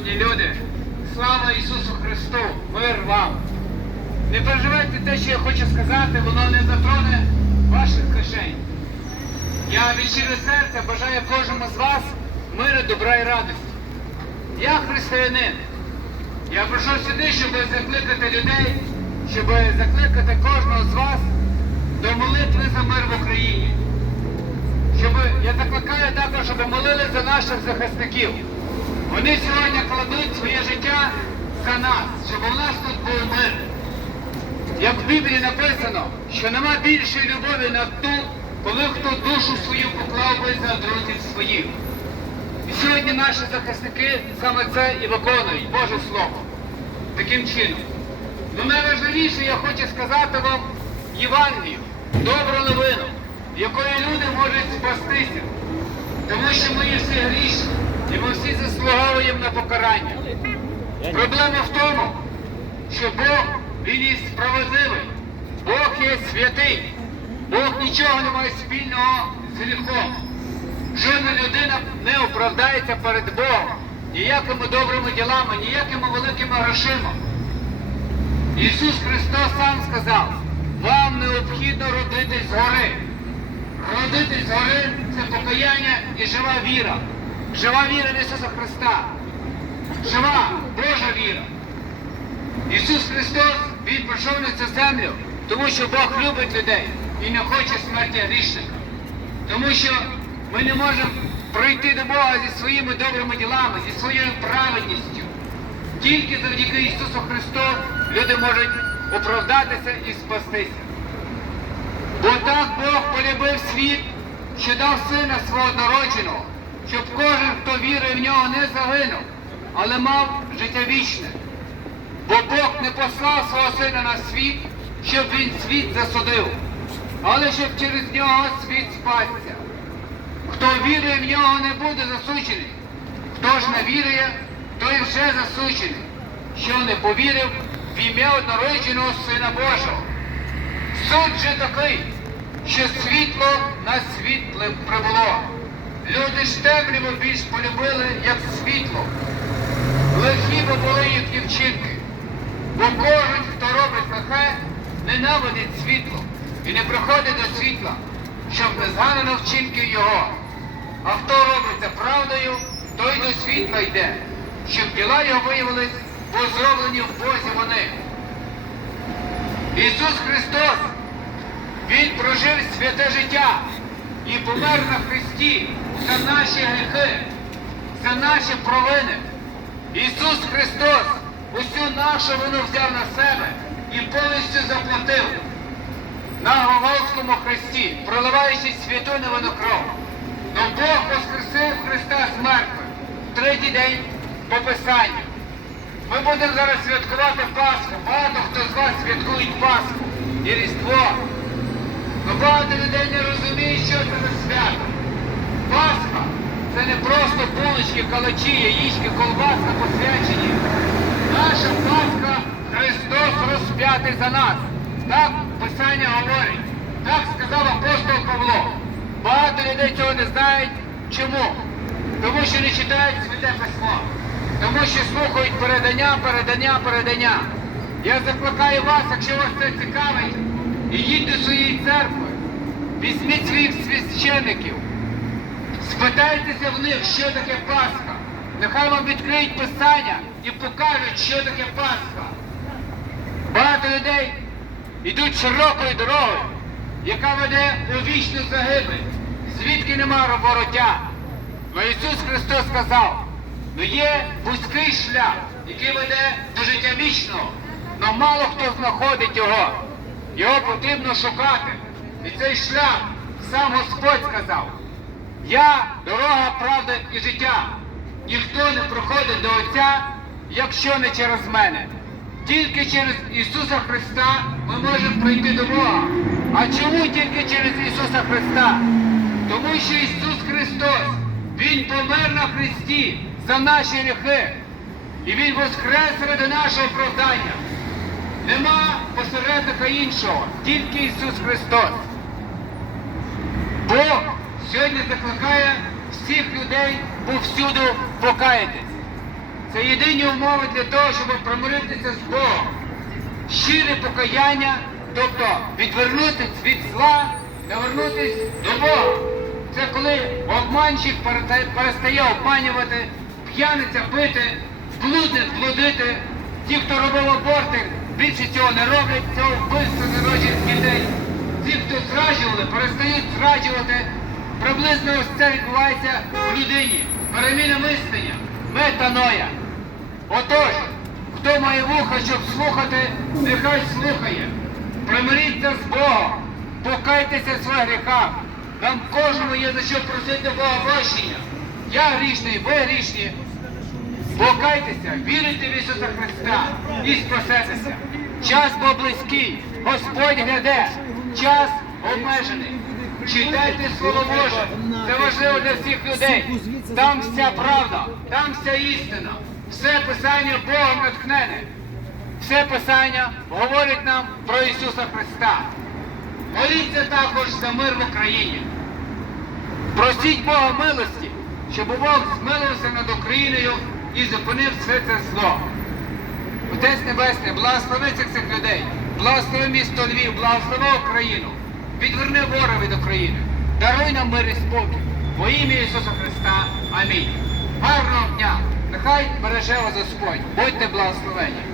шановні люди, слава Ісусу Христу! Мир вам! Не переживайте те, що я хочу сказати, воно не затроне ваших кишень. Я від щире серця бажаю кожному з вас миру, добра і радості. Я християнин. Я прийшов сюди, щоб закликати людей, щоб закликати кожного з вас до молитви за мир в Україні. Щоб я закликаю також, щоб молили за наших захисників. Вони сьогодні кладуть своє життя за нас, щоб у нас тут був мир. Як в Біблії написано, що нема більшої любові на ту, коли хто душу свою поклав би за друзів своїх. І сьогодні наші захисники саме це і виконують, Боже Слово. Таким чином. Ну найважливіше я хочу сказати вам Євангелію, добру новину, якою люди можуть спастися. Тому що ми всі грішні, і ми всі заслуговуємо на покарання. Проблема в тому, що Бог він є справедливий, Бог є святий, Бог нічого не має спільного з гріхом. Жодна людина не оправдається перед Богом ніякими добрими ділами, ніякими великими грошима. Ісус Христос сам сказав, вам необхідно родитись згори. Родитись згори це покаяння і жива віра. Жива віра в Ісуса Христа. Жива Божа віра. Ісус Христос, Він прийшов на цю землю, тому що Бог любить людей і не хоче смерті грішника. Тому що ми не можемо прийти до Бога зі своїми добрими ділами, зі своєю праведністю. Тільки завдяки Ісусу Христу люди можуть оправдатися і спастися. Бо так Бог полюбив світ, що дав сина свого народженого, щоб кожен, хто вірує в нього, не загинув, але мав життя вічне. Бо Бог не послав свого сина на світ, щоб він світ засудив, але щоб через нього світ спасся. Хто вірує в нього, не буде засуджений. Хто ж не вірує, той вже засуджений, що не повірив в ім'я однородженого Сина Божого. Суд же такий, що світло на світле прибуло. Люди ж темряву більш полюбили, як світло. Лихі бо були їхні вчинки. Бо кожен, хто робить лихе, ненавидить світло і не приходить до світла, щоб не зганено вчинків його. А хто робить це правдою, той до світла йде, щоб діла його виявились, бо зроблені в Бозі вони. Ісус Христос, Він прожив святе життя і помер на Христі за наші гріхи, за наші провини. Ісус Христос усю нашу вину взяв на себе і повністю заплатив на Голгофському хресті, проливаючи святу невину кров. Но Бог воскресив Христа з мертвих третій день по Писанню. Ми будемо зараз святкувати Пасху. Багато хто з вас святкують Пасху і Різдво. Но багато людей не розуміє, що це за свято. Пасха це не просто булочки, калачі, яїчки, колбаска посвячені. Наша Пасха Христос розп'ятий за нас. Так Писання говорить. Так сказав апостол Павло. Багато людей цього не знають. Чому? Тому що не читають святе письмо. Тому що слухають передання, передання, передання. Я закликаю вас, якщо вас це цікавить, ідіть до своєї церкви, візьміть своїх священиків, спитайтеся в них, що таке Пасха. Нехай вам відкриють Писання і покажуть, що таке Пасха. Багато людей йдуть широкою дорогою, яка веде у вічну загибель, звідки нема вороття. Но Ісус Христос сказав, ну є вузький шлях, який веде до життя вічного, але мало хто знаходить його. Його потрібно шукати. І цей шлях сам Господь сказав. Я дорога, правда і життя. Ніхто не проходить до Отця, якщо не через мене. Тільки через Ісуса Христа ми можемо прийти до Бога. А чому тільки через Ісуса Христа? Тому що Ісус Христос, Він помер на Христі за наші гріхи. І Він воскрес ради нашого оправдання. Нема посередника іншого, тільки Ісус Христос. Бог сьогодні закликає всіх людей повсюду покаятись. Це єдині умови для того, щоб примиритися з Богом. Щире покаяння, тобто відвернутися від зла та вернутися до Бога. Це коли обманщик перестає обманювати, п'яниця пити, блудник блудити. Ті, хто робив аборти, більше цього не роблять, цього вбивства народжених дітей. Ті, хто зраджували, перестають зраджувати. Приблизно ось це відбувається в людині. Переміна мислення, метаноя. Отож, хто має вуха, щоб слухати, нехай слухає. Примиріться з Богом, покайтеся своїх гріхах. Нам кожному є за що просити Бога прощення. Я грішний, ви грішні. Покайтеся, вірите в Ісуса Христа і спасетеся. Час бо близький, Господь гляде, час обмежений. Читайте Слово Боже, це важливо для всіх людей. Там вся правда, там вся істина. Все Писання Богом натхнене. Все Писання говорить нам про Ісуса Христа. Моліться також за мир в Україні. Просіть Бога милості, щоб Бог змилився над Україною і зупинив все це зло. Отець Небесний, благослови цих людей, благослови місто Львів, благослови Україну, відверни ворога від України, даруй нам мир і спокій. Во ім'я Ісуса Христа. Амінь. Гарного дня! Нехай береже вас Господь. Будьте благословені.